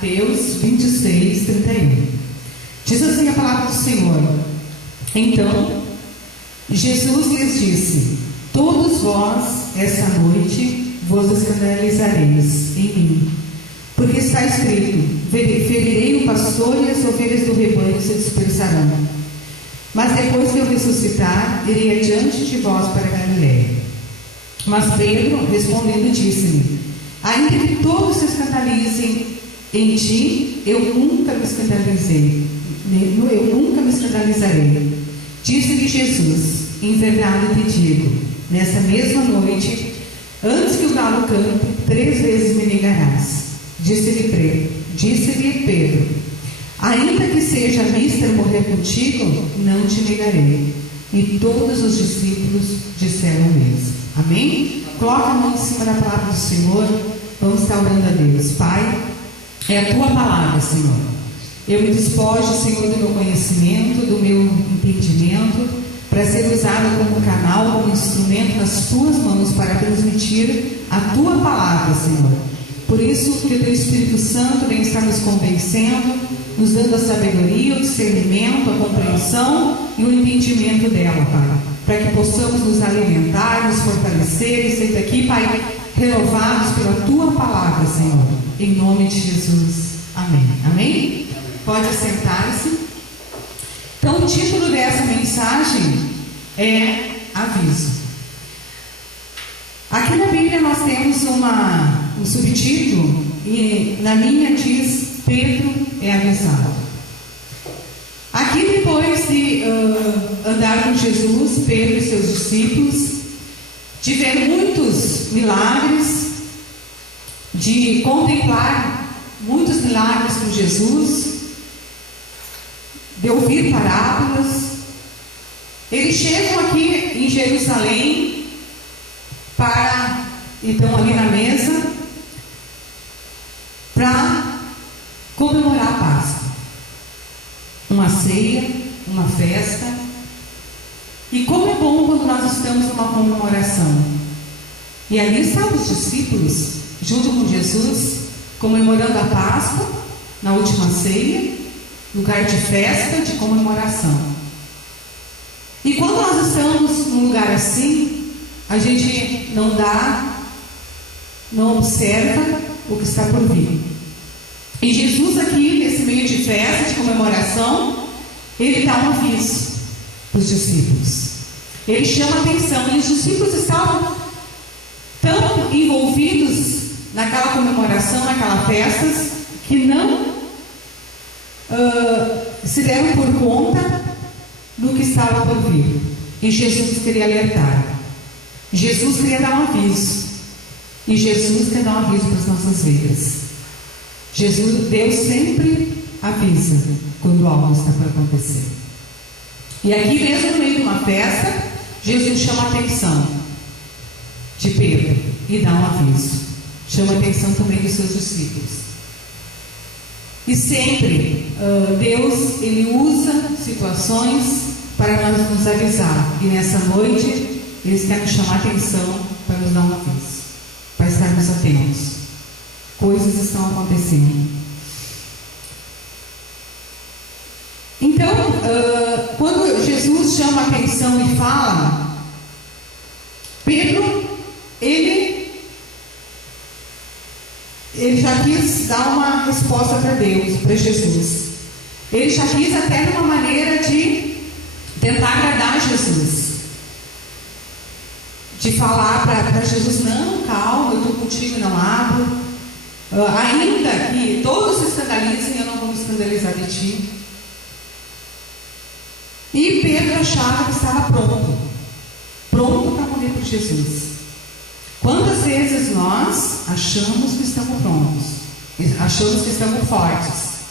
Mateus 26, 31. Diz assim a palavra do Senhor: Então Jesus lhes disse: Todos vós, esta noite, vos escandalizareis em mim, porque está escrito: ferirei o pastor e as ovelhas do rebanho se dispersarão. Mas depois que eu ressuscitar, irei adiante de vós para Galiléia. Mas Pedro, respondendo, disse-lhe: Ainda que todos se escandalizem em ti, eu nunca me escandalizarei. Disse-lhe Jesus: Em verdade te digo, nessa mesma noite, antes que o galo cante, 3 vezes me negarás. Disse-lhe Pedro: Ainda que seja mister morrer contigo, não te negarei. E todos os discípulos disseram o mesmo. Amém? Coloca a mão em cima da palavra do Senhor. Vamos estar orando a Deus. Pai, é a tua palavra, Senhor. Eu me despojo, Senhor, do meu conhecimento, do meu entendimento, para ser usado como canal, como instrumento nas tuas mãos para transmitir a tua palavra, Senhor. Por isso que o teu Espírito Santo vem estar nos convencendo, nos dando a sabedoria, o discernimento, a compreensão e o entendimento dela, Pai, para que possamos nos alimentar, nos fortalecer e sair daqui, Pai, renovados pela tua palavra, Senhor, em nome de Jesus. Amém. Amém? Pode assentar-se. Então, o título dessa mensagem é aviso. Aqui na Bíblia nós temos um subtítulo, e na minha diz: Pedro é avisado. Aqui, depois de andar com Jesus, Pedro e seus discípulos, de ver muitos milagres, de contemplar muitos milagres com Jesus, de ouvir parábolas, eles chegam aqui em Jerusalém então ali na mesa, para comemorar a Páscoa, uma ceia, uma festa. E como é bom quando nós estamos numa comemoração. E ali estavam os discípulos, junto com Jesus, comemorando a Páscoa, na última ceia, lugar de festa, de comemoração. E quando nós estamos num lugar assim, a gente não observa o que está por vir. E Jesus aqui, nesse meio de festa, de comemoração, ele dá um aviso para os discípulos. Ele chama a atenção, e os discípulos estavam tão envolvidos naquela comemoração, naquela festa, que não se deram por conta do que estava por vir. E Jesus queria alertar. Jesus queria dar um aviso. E Jesus quer dar um aviso para as nossas vidas. Deus sempre avisa quando algo está para acontecer. E aqui mesmo no meio de uma festa, Jesus chama a atenção de Pedro e dá um aviso. Chama a atenção também dos seus discípulos. E sempre Deus, ele usa situações para nos avisar. E nessa noite eles querem chamar a atenção para nos dar um aviso, para estarmos atentos. Coisas estão acontecendo. Então, quando Jesus chama a atenção e fala, Pedro, ele já quis dar uma resposta para Deus, para Jesus. Ele já quis até de uma maneira de tentar agradar Jesus, de falar para Jesus: não, calma, eu estou contigo, não abro. Ainda que todos se escandalizem, eu não vou me escandalizar de ti. E Pedro achava que estava pronto para morrer por Jesus. Quantas vezes nós achamos que estamos prontos, achamos que estamos fortes,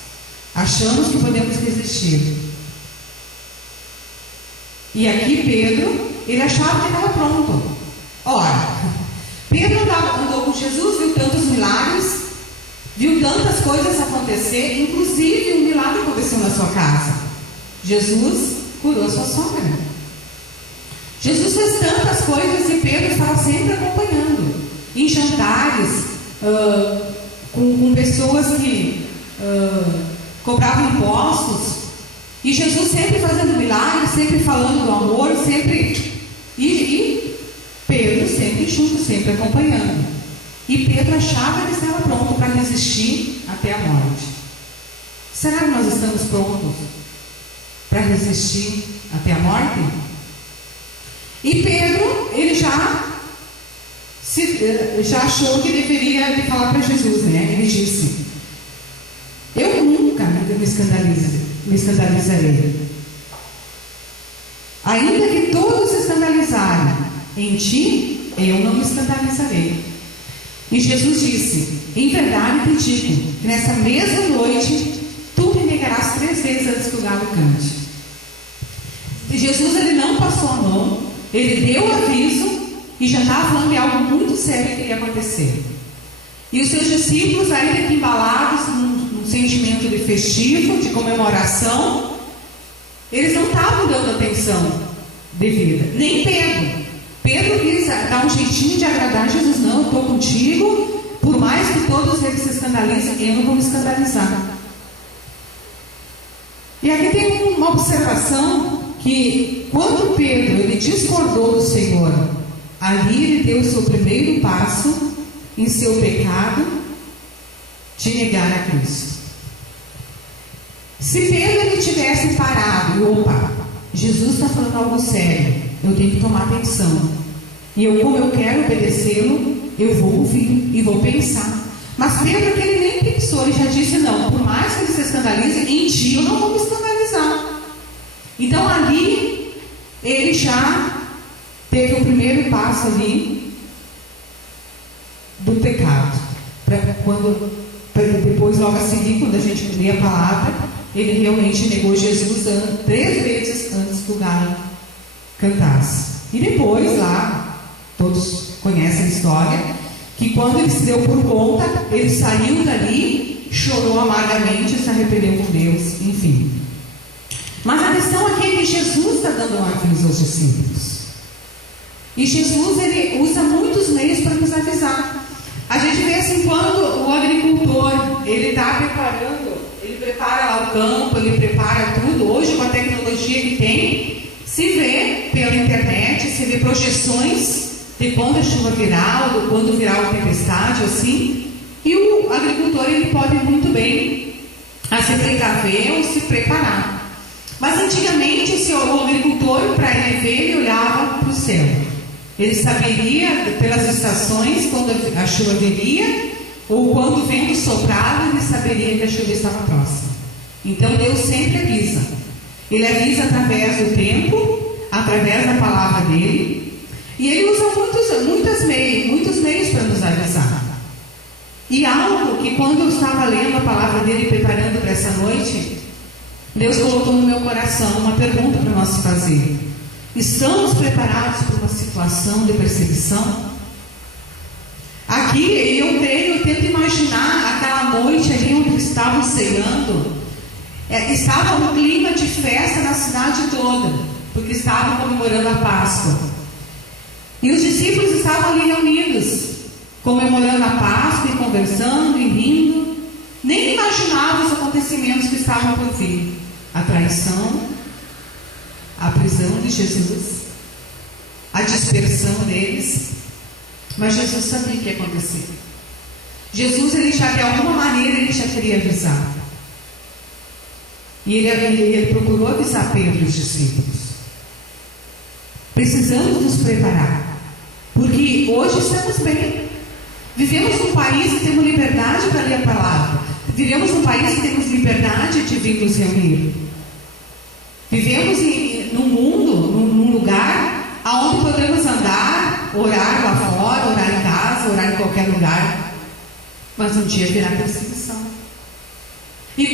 achamos que podemos resistir? E aqui Pedro, ele achava que estava pronto. Ora, Pedro andou com Jesus, viu tantos milagres, viu tantas coisas acontecer, inclusive um milagre aconteceu na sua casa. Jesus curou a sua sogra. Jesus fez tantas coisas e Pedro estava sempre acompanhando, em jantares, com pessoas que cobravam impostos, e Jesus sempre fazendo milagres, sempre falando do amor, sempre. E Pedro sempre junto, sempre acompanhando. E Pedro achava que estava pronto para resistir até a morte. Será que nós estamos prontos para resistir até a morte? E Pedro, ele já achou que deveria falar para Jesus, né? Ele disse: eu nunca me escandalizarei. Ainda que todos se escandalizarem, em ti eu não me escandalizarei. E Jesus disse: em verdade te digo, que nessa mesma noite tu me negarás 3 vezes antes que o galo cante. E Jesus, ele não passou a mão, ele deu o aviso e já estava falando de algo muito sério que ia acontecer. E os seus discípulos, ainda que embalados num sentimento de festivo, de comemoração, eles não estavam dando atenção devida. Nem Pedro. Pedro quis dar um jeitinho de agradar Jesus. Não, eu estou contigo, por mais que todos eles se escandalizem, eu não vou me escandalizar. E aqui tem uma observação, que quando Pedro ele discordou do Senhor, ali ele deu o seu primeiro passo em seu pecado de negar a Cristo. Se Pedro ele tivesse parado, opa, Jesus está falando algo sério, eu tenho que tomar atenção, e eu, como eu quero obedecê-lo, eu vou ouvir e vou pensar. Mas Pedro, que ele nem pensou, ele já disse: não, por mais que ele se escandalize, em ti eu não vou me escandalizar. Então ali ele já teve o primeiro passo ali do pecado. Depois, logo a seguir, quando a gente lê a palavra, ele realmente negou Jesus 3 vezes antes que o galo cantasse. E depois lá, todos conhecem a história, que quando ele se deu por conta, ele saiu dali, chorou amargamente, se arrependeu com Deus, enfim. Mas a questão aqui é que Jesus está dando um aviso aos discípulos. E Jesus, ele usa muitos meios para nos avisar. A gente vê assim, quando o agricultor, ele está preparando, ele prepara lá o campo, ele prepara tudo. Hoje, com a tecnologia que tem, se vê pela internet, se vê projeções de quando a chuva virá, ou quando virá uma tempestade, assim. E o agricultor, ele pode muito bem se precaver ou se preparar. Mas antigamente, o agricultor, para ele ver, ele olhava para o céu. Ele saberia pelas estações quando a chuva viria, ou quando o vento soprava, ele saberia que a chuva estava próxima. Então Deus sempre avisa. Ele avisa através do tempo, através da palavra dele, e ele usa muitos meios para nos avisar. E algo que, quando eu estava lendo a palavra dele e preparando para essa noite, Deus colocou no meu coração uma pergunta para nós fazer: estamos preparados para uma situação de perseguição? Aqui eu tento imaginar aquela noite ali onde eles estavam ceando. Estava um clima de festa na cidade toda, porque estavam comemorando a Páscoa. E os discípulos estavam ali reunidos, comemorando a Páscoa e conversando e rindo. Nem imaginavam os acontecimentos que estavam por vir: a traição, a prisão de Jesus, a dispersão deles. Mas Jesus sabia o que ia acontecer. Jesus, ele já, de alguma maneira, ele já queria avisar. E ele procurou avisar Pedro e os discípulos. Precisamos nos preparar, porque hoje estamos bem. Vivemos num país que temos liberdade para ler a palavra. Vivemos num país que temos liberdade de vir nos reunir. Vivemos num mundo, num lugar onde podemos andar, orar lá fora, orar em casa, orar em qualquer lugar. Mas um dia virá perseguição. E